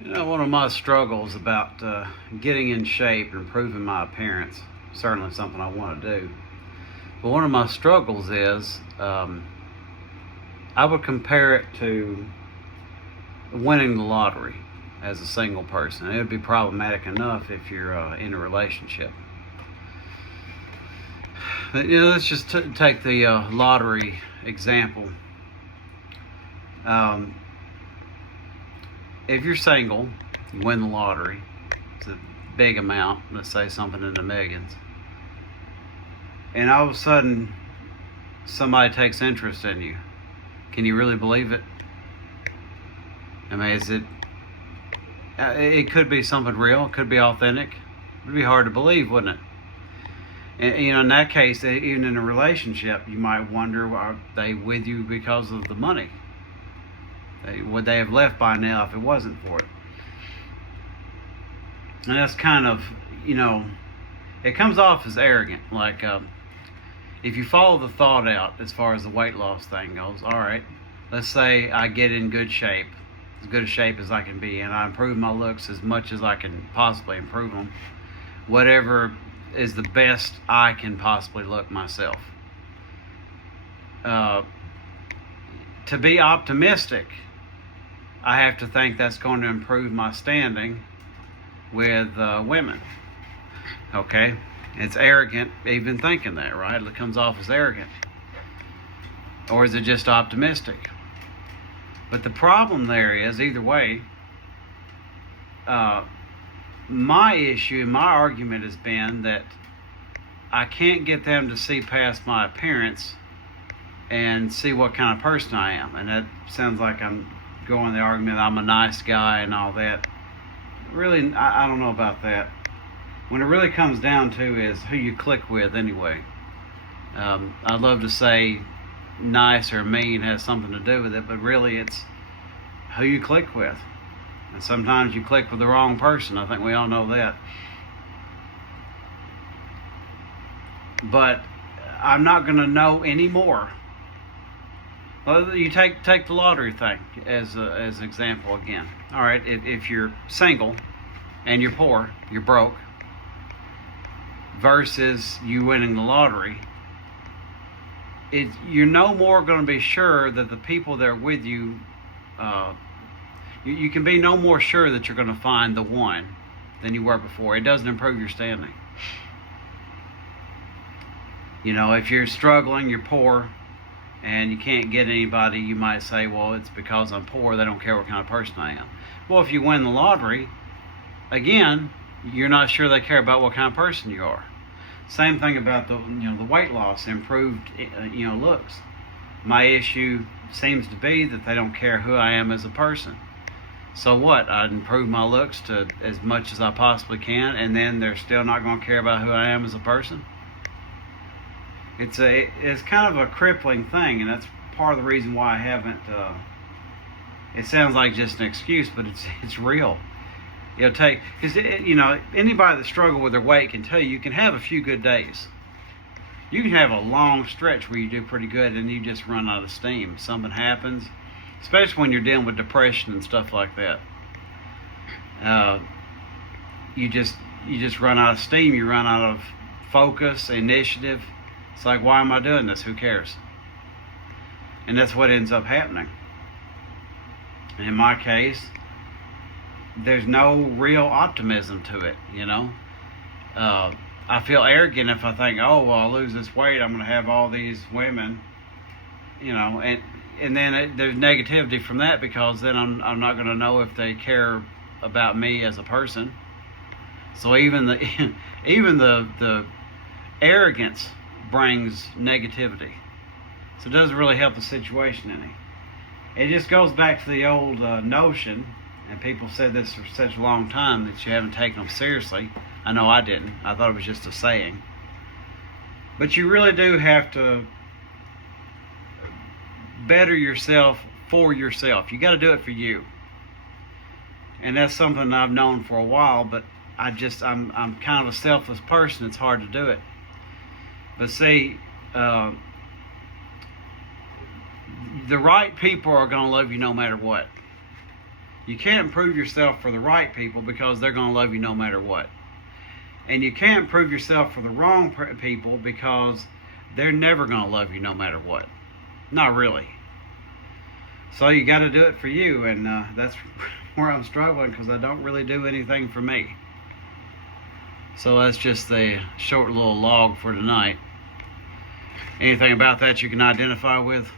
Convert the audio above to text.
One of my struggles about getting in shape and improving my appearance, certainly something I want to do. But one of my struggles is I would compare it to winning the lottery as a single person. It would be problematic enough if you're in a relationship. But, let's just take the lottery example. If you're single, you win the lottery. It's a big amount, let's say something in the millions. And all of a sudden, somebody takes interest in you. Can you really believe it? I mean, it could be something real, it could be authentic. It would be hard to believe, wouldn't it? And, in that case, even in a relationship, you might wonder, are they with you because of the money? Would they have left by now if it wasn't for it? And that's kind of, it comes off as arrogant. Like, if you follow the thought out as far as the weight loss thing goes, all right, let's say I get in good shape, as good a shape as I can be, and I improve my looks as much as I can possibly improve them. Whatever is the best I can possibly look myself. To be optimistic, I have to think that's going to improve my standing with women. Okay? It's arrogant even thinking that, right? It comes off as arrogant. Or is it just optimistic? But the problem there is, either way, my issue and my argument has been that I can't get them to see past my appearance and see what kind of person I am. And that sounds like I'm going the argument I'm a nice guy and all that. Really, I don't know about that. When it really comes down to is who you click with anyway. I'd love to say nice or mean has something to do with it, but really it's who you click with. And sometimes you click with the wrong person. I think we all know that. But I'm not going to know anymore. Well, you take the lottery thing as an example again. All right, if you're single and you're poor, you're broke, versus you winning the lottery, you're no more going to be sure that the people that are with you, you can be no more sure that you're going to find the one than you were before. It doesn't improve your standing. If you're struggling, you're poor, and you can't get anybody, you might say, well, it's because I'm poor, they don't care what kind of person I am. Well, if you win the lottery, again, you're not sure they care about what kind of person you are. Same thing about the weight loss, improved looks. My issue seems to be that they don't care who I am as a person. So what? I'd improve my looks to as much as I possibly can, and then they're still not going to care about who I am as a person. It's kind of a crippling thing, and that's part of the reason why I haven't. It sounds like just an excuse, but it's real. Because anybody that struggles with their weight can tell you can have a few good days. You can have a long stretch where you do pretty good, and you just run out of steam. Something happens, especially when you're dealing with depression and stuff like that. You just run out of steam. You run out of focus, initiative. It's like, why am I doing this? Who cares? And that's what ends up happening. In my case, there's no real optimism to it, I feel arrogant if I think, oh, well, I'll lose this weight, I'm going to have all these women, and then there's negativity from that, because then I'm not going to know if they care about me as a person. So even the arrogance brings negativity. So it doesn't really help the situation any. It just goes back to the old notion, and people said this for such a long time, that you haven't taken them seriously. I know I didn't. I thought it was just a saying. But you really do have to better yourself for yourself. You got to do it for you. And that's something I've known for a while, but I'm kind of a selfless person. It's hard to do it. But see, the right people are going to love you no matter what. You can't prove yourself for the right people because they're going to love you no matter what. And you can't prove yourself for the wrong people because they're never going to love you no matter what. Not really. So you got to do it for you, and that's where I'm struggling because I don't really do anything for me. So that's just the short little log for tonight. Anything about that you can identify with?